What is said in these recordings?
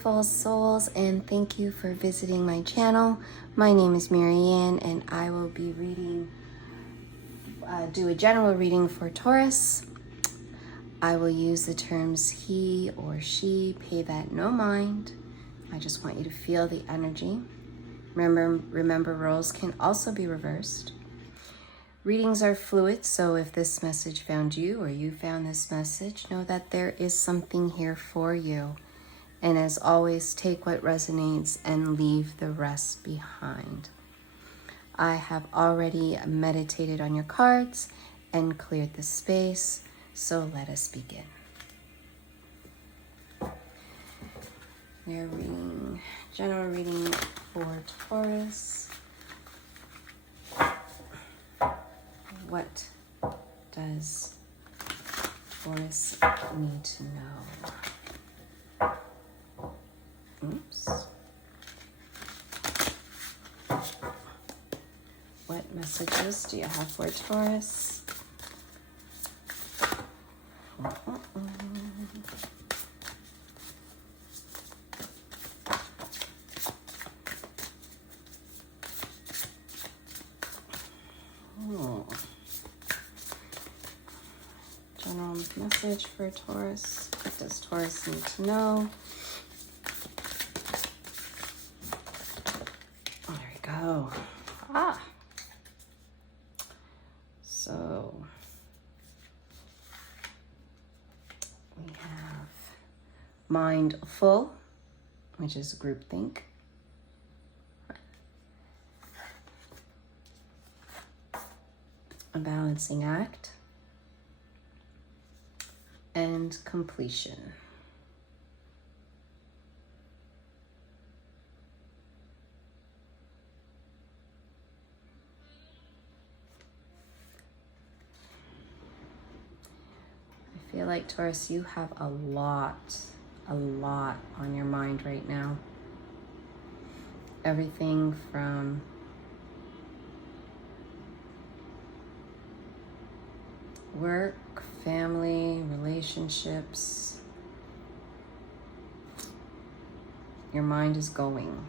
beautiful souls, and thank you for visiting my channel. My name is Marianne, and I will be do a general reading for Taurus. I will use the terms he or she, pay that no mind. I just want you to feel the energy. Remember, roles can also be reversed. Readings are fluid, so if this message found you or you found this message, know that there is something here for you. And as always, take what resonates and leave the rest behind. I have already meditated on your cards and cleared the space, so let us begin. We are reading, general reading for Taurus. What does Taurus need to know? Oops. What messages do you have for Taurus? General message for Taurus. What does Taurus need to know? There we go. So we have mindful, which is groupthink. A balancing act. And completion. I feel like, Taurus, you have a lot on your mind right now. Everything from work, family, relationships. Your mind is going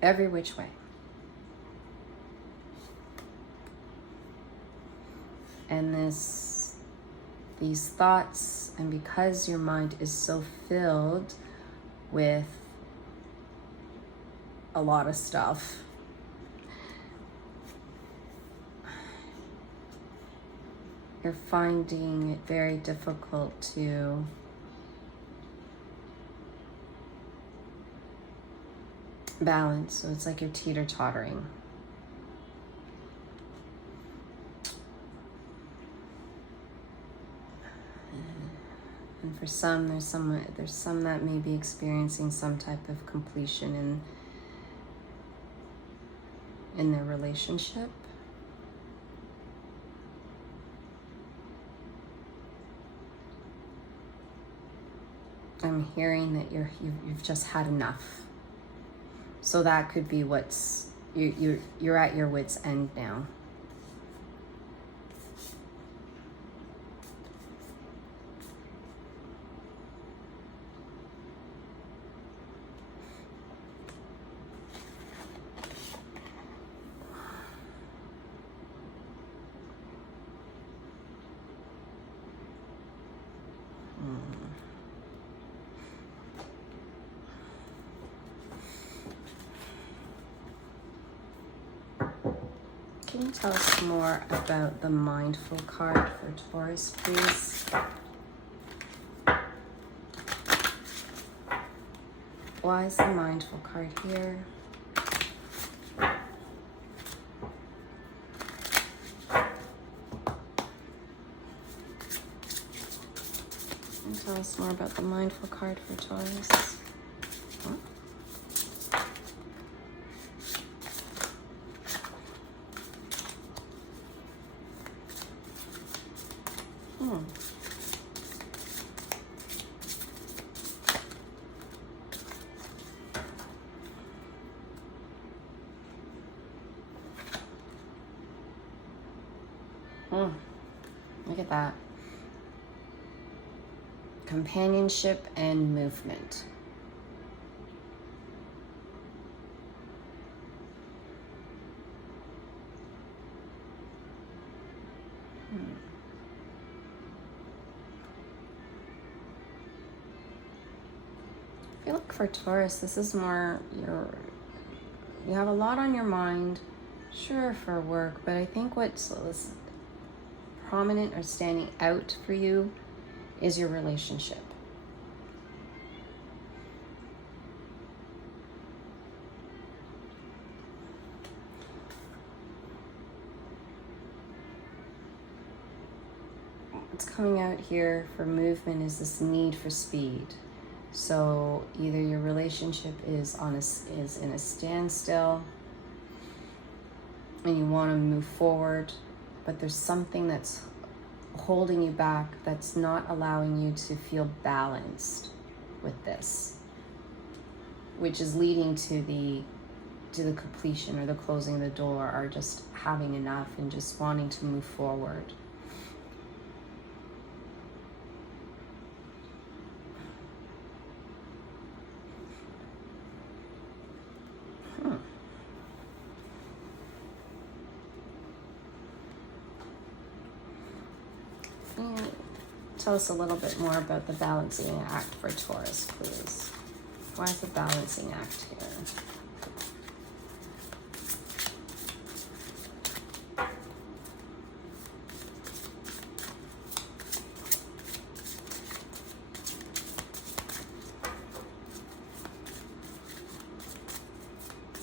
every which way. And these thoughts, and because your mind is so filled with a lot of stuff, you're finding it very difficult to balance. So it's like you're teeter-tottering. And for some, there's some that may be experiencing some type of completion in their relationship. I'm hearing that you've just had enough. So that could be you're at your wit's end now. Can you tell us more about the mindful card for Taurus, please? Why is the mindful card here? Can you tell us more about the mindful card for Taurus? Huh? Look at that. companionship and movement. I feel like for Taurus, this is more you have a lot on your mind, sure, for work, but I think what's prominent or standing out for you is your relationship. What's coming out here for movement is this need for speed. So either your relationship is in a standstill and you want to move forward, but there's something that's holding you back, that's not allowing you to feel balanced with this, which is leading to the completion or the closing of the door, or just having enough and just wanting to move forward. Tell us a little bit more about the balancing act for Taurus, please. Why is the balancing act here?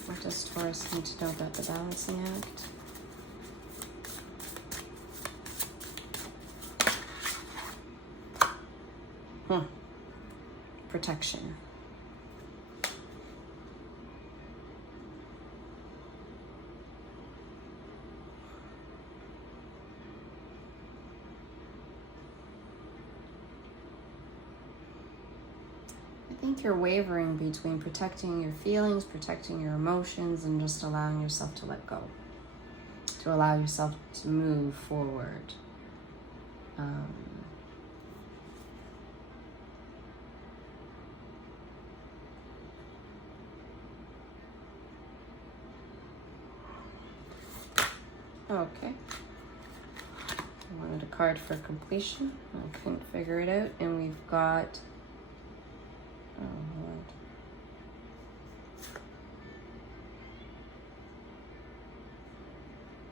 What does Taurus need to know about the balancing act? Protection. I think you're wavering between protecting your feelings, protecting your emotions, and just allowing yourself to let go, to allow yourself to move forward. Okay. I wanted a card for completion. I couldn't figure it out. And we've got, oh Lord.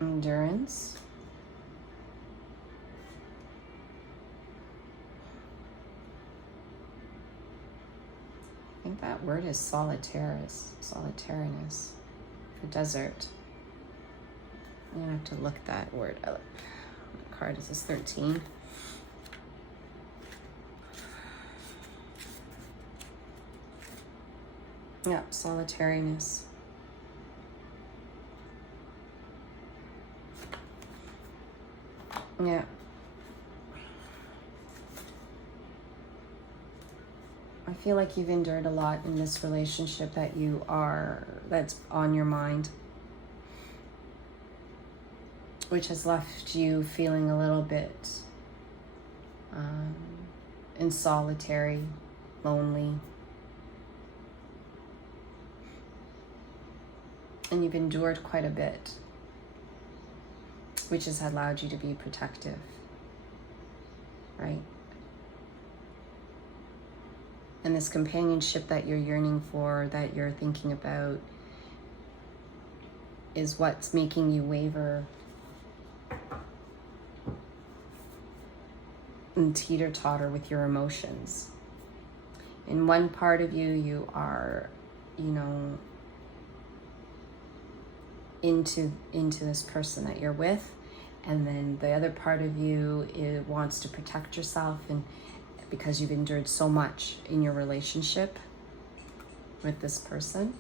Endurance. I think that word is solitariness for desert. I'm gonna have to look that word up. What card is this? 13. Yeah, solitariness. Yeah. I feel like you've endured a lot in this relationship that's on your mind, which has left you feeling a little bit in solitary, lonely. And you've endured quite a bit, which has allowed you to be protective, right? And this companionship that you're yearning for, that you're thinking about, is what's making you waver and teeter-totter with your emotions. In one part of you, you are, into this person that you're with, and then the other part of you wants to protect yourself, and because you've endured so much in your relationship with this person.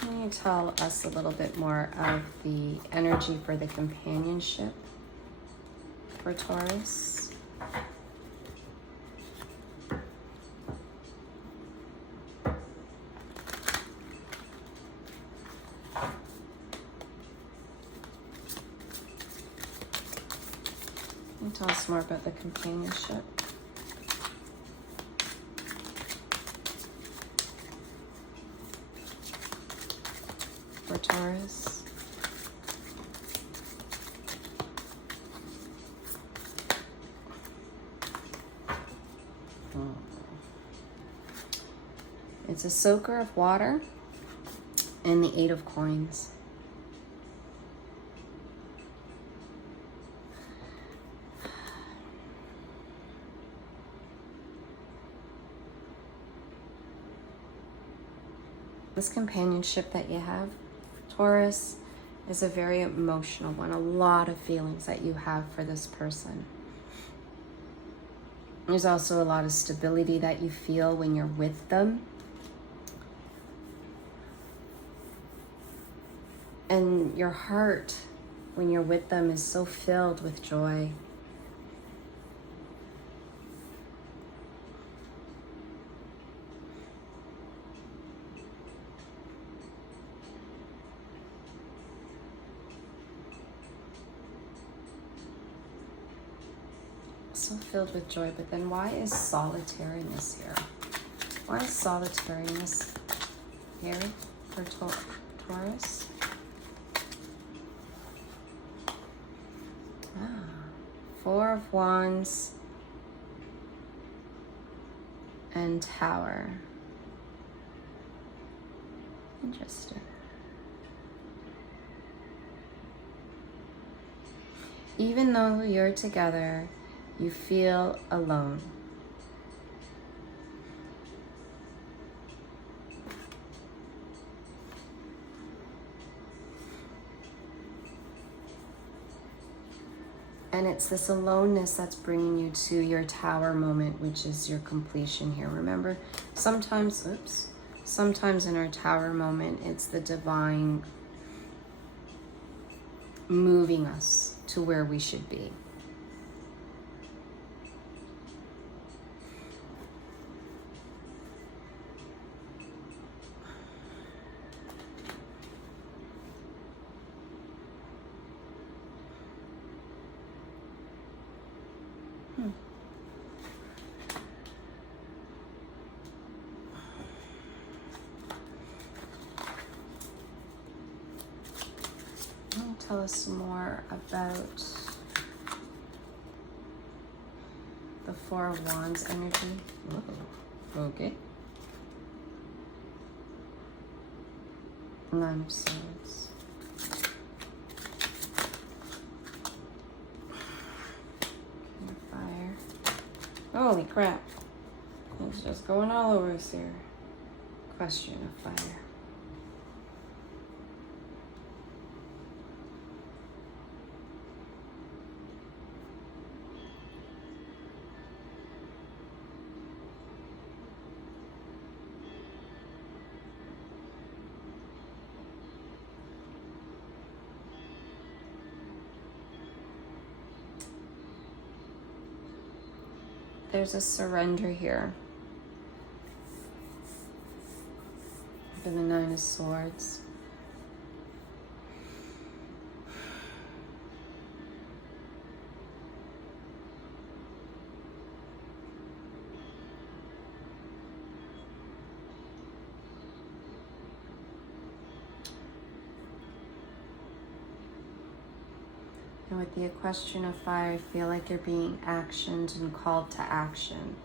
Can you tell us a little bit more of the energy for the companionship for Taurus. And tell us more about the companionship. For Taurus. It's a soaker of water and the 8 of coins. This companionship that you have, Taurus, is a very emotional one. A lot of feelings that you have for this person. There's also a lot of stability that you feel when you're with them. And your heart, when you're with them, is so filled with joy. So filled with joy, but then why is solitariness here? Why is solitariness here for Taurus? 4 of Wands and Tower. Interesting. Even though you're together, you feel alone. And it's this aloneness that's bringing you to your Tower moment, which is your completion here. Remember, sometimes in our Tower moment, it's the divine moving us to where we should be. Tell us more about the 4 of Wands energy. Ooh, okay. 9 of Swords. Fire. Holy crap. It's just going all over us here. Question of fire. There's a surrender here. For the 9 of Swords. And with the Equestrian of Fire, I feel like you're being actioned and called to action.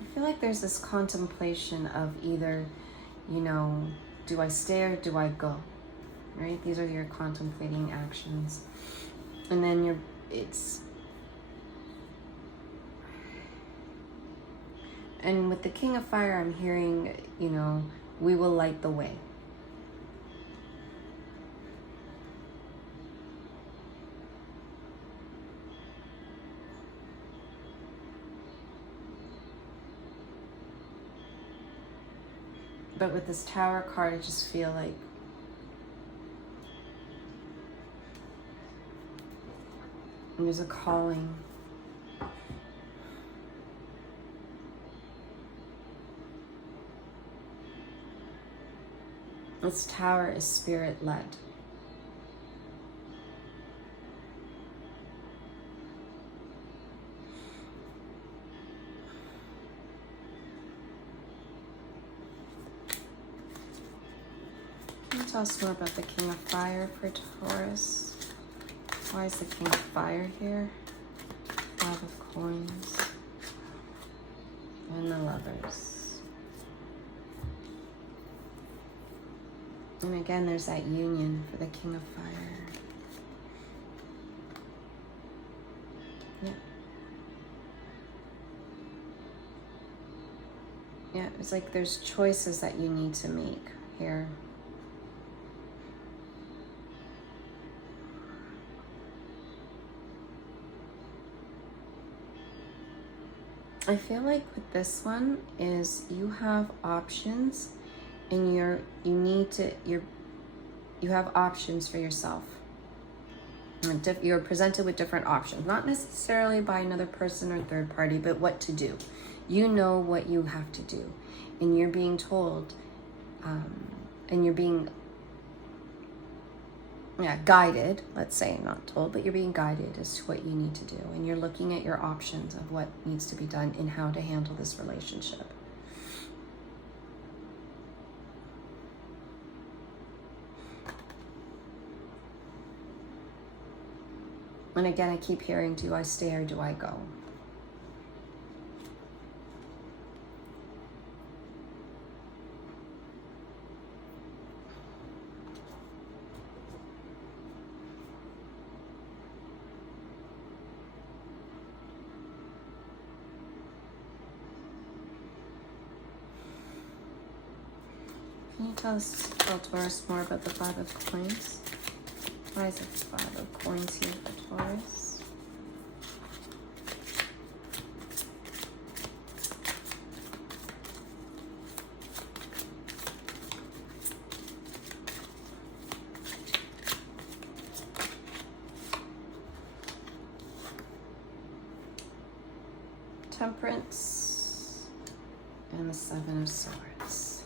I feel like there's this contemplation of either, you know, do I stay or do I go? Right? These are your contemplating actions. And then And with the King of Fire, I'm hearing, you know, we will light the way. But with this Tower card, I just feel like there's a calling. This Tower is spirit-led. Can you tell us more about the King of Fire for Taurus? Why is the King of Fire here? Five of Coins. And the Lovers. And again, there's that union for the King of Fire. Yeah. Yeah, it's like there's choices that you need to make here. I feel like with this one is you have options and you have options for yourself. You're presented with different options, not necessarily by another person or third party, but what to do. You know what you have to do, and you're being told, and you're being guided, let's say, not told, but you're being guided as to what you need to do. And you're looking at your options of what needs to be done and how to handle this relationship. And again, I keep hearing, do I stay or do I go? Can you tell Taurus more about the Five of Coins? Why is it Five of Coins here for Taurus? Temperance and the Seven of Swords.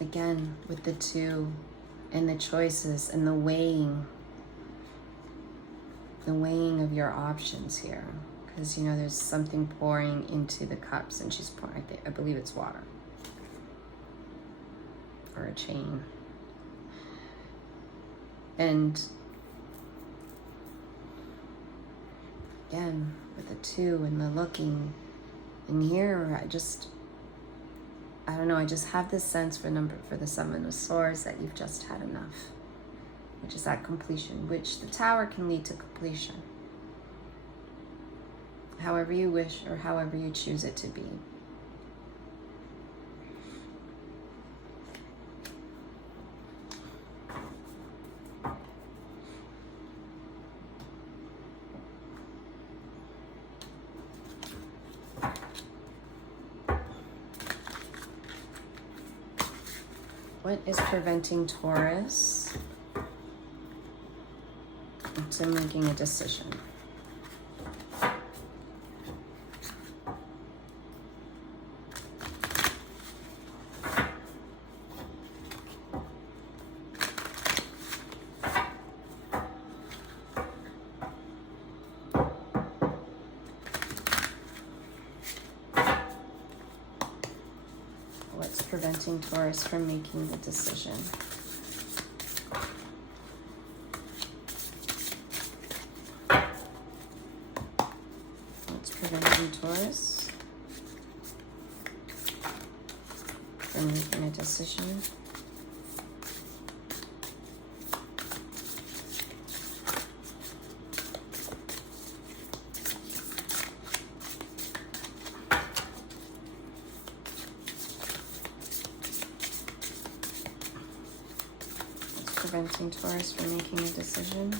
Again, with the two and the choices and the weighing of your options here. Because, you know, there's something pouring into the cups and she's pouring, I believe it's water. Or a chain. And again, with the two and the looking, and here I don't know, I just have this sense for the Seven of Swords that you've just had enough, which is that completion, which the Tower can lead to completion. However you wish or however you choose it to be. What is preventing Taurus to making a decision? What's preventing Taurus from making the decision? What's preventing Taurus information. What's preventing Taurus from making a decision?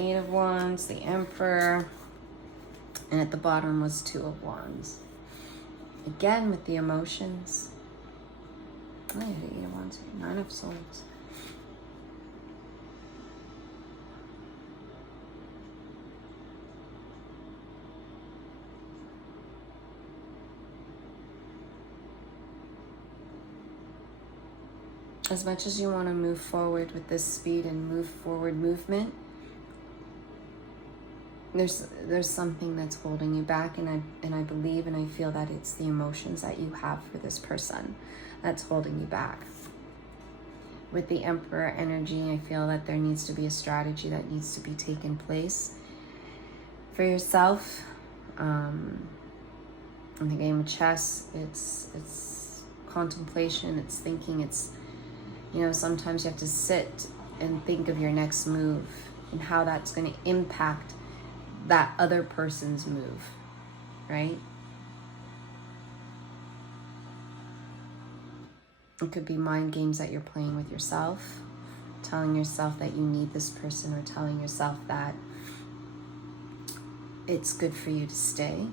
Eight of Wands, the Emperor, and at the bottom was Two of Wands. Again with the emotions. Oh, yeah, the Eight of Wands, Nine of Swords. As much as you want to move forward with this speed and move forward movement, there's something that's holding you back, and I believe and I feel that it's the emotions that you have for this person that's holding you back. With the Emperor energy, I feel that there needs to be a strategy that needs to be taken place for yourself. In the game of chess, it's contemplation, it's thinking, it's, you know, sometimes you have to sit and think of your next move and how that's going to impact that other person's move, right? It could be mind games that you're playing with yourself, telling yourself that you need this person, or telling yourself that it's good for you to stay.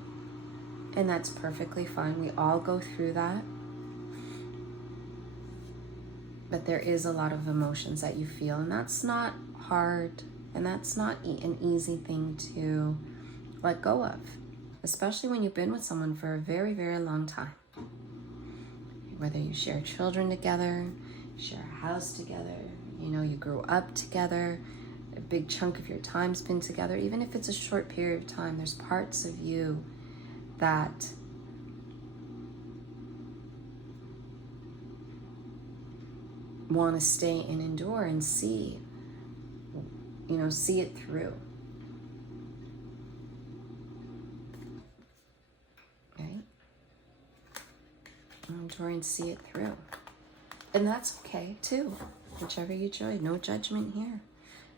And that's perfectly fine. We all go through that. But there is a lot of emotions that you feel, and that's not hard. And that's not an easy thing to let go of, especially when you've been with someone for a very, very long time. Whether you share children together, share a house together, you know, you grew up together, a big chunk of your time's been together. Even if it's a short period of time, there's parts of you that want to stay and endure and see, you know, see it through. Right? Endure and see it through. And that's okay too. Whichever you enjoy. No judgment here.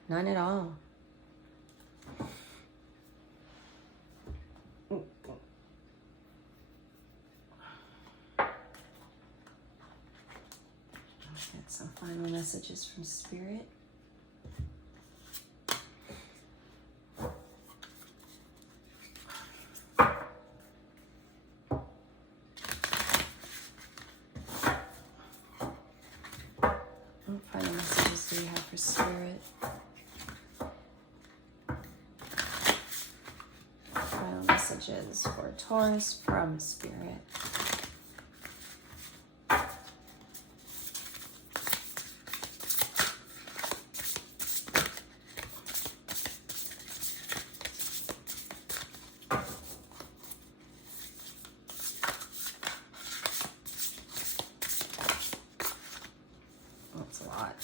None at all. Get some final messages from Spirit. What final messages do we have for Spirit? Final messages for Taurus from Spirit. That's a lot.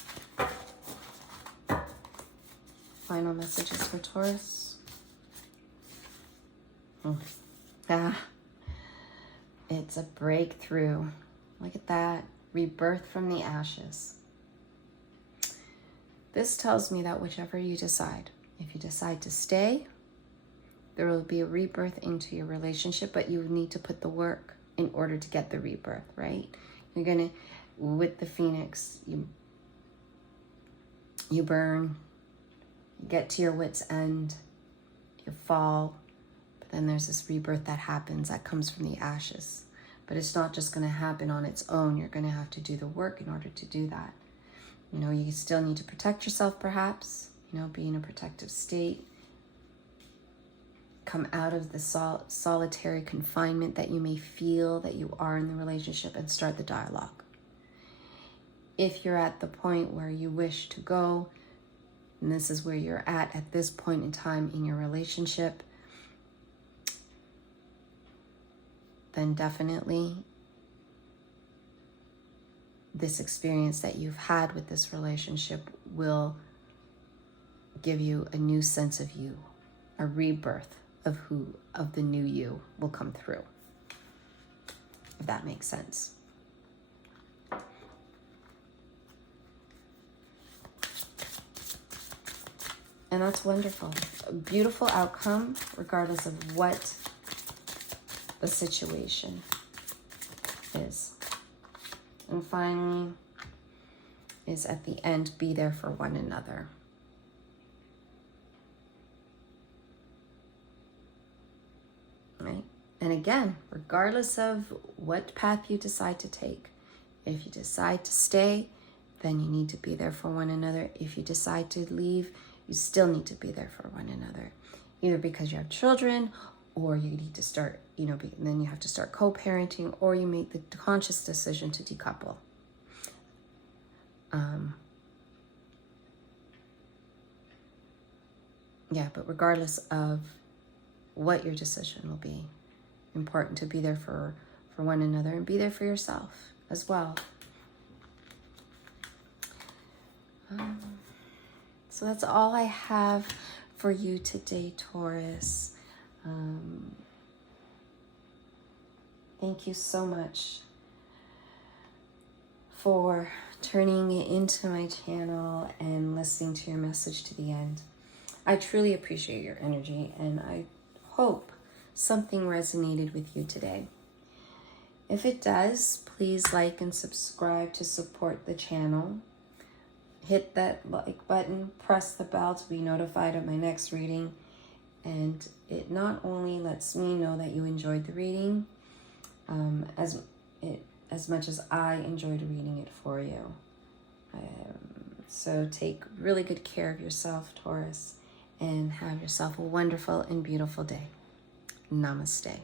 Final messages for Taurus. It's a breakthrough. Look at that. Rebirth from the ashes. This tells me that whichever you decide, if you decide to stay, there will be a rebirth into your relationship, but you need to put the work in order to get the rebirth, right? You're going to, with the Phoenix, you burn, you get to your wit's end, you fall, but then there's this rebirth that happens that comes from the ashes. But it's not just going to happen on its own. You're going to have to do the work in order to do that. You know, you still need to protect yourself, perhaps, you know, be in a protective state. Come out of the solitary confinement that you may feel that you are in the relationship, and start the dialogue. If you're at the point where you wish to go, and this is where you're at this point in time in your relationship, then definitely this experience that you've had with this relationship will give you a new sense of you, a rebirth of the new you will come through, if that makes sense. And that's wonderful. A beautiful outcome, regardless of what the situation is. And finally, is at the end, be there for one another. Right? And again, regardless of what path you decide to take, if you decide to stay, then you need to be there for one another. If you decide to leave, you still need to be there for one another. Either because you have children, or you need to start, then you have to start co-parenting, or you make the conscious decision to decouple. But regardless of what your decision will be, important to be there for one another and be there for yourself as well. So that's all I have for you today, Taurus. Thank you so much for turning into my channel and listening to your message to the end. I truly appreciate your energy, and I hope something resonated with you today. If it does, please like and subscribe to support the channel. Hit that like button, press the bell to be notified of my next reading. And it not only lets me know that you enjoyed the reading, as much as I enjoyed reading it for you. So take really good care of yourself, Taurus, and have yourself a wonderful and beautiful day. Namaste.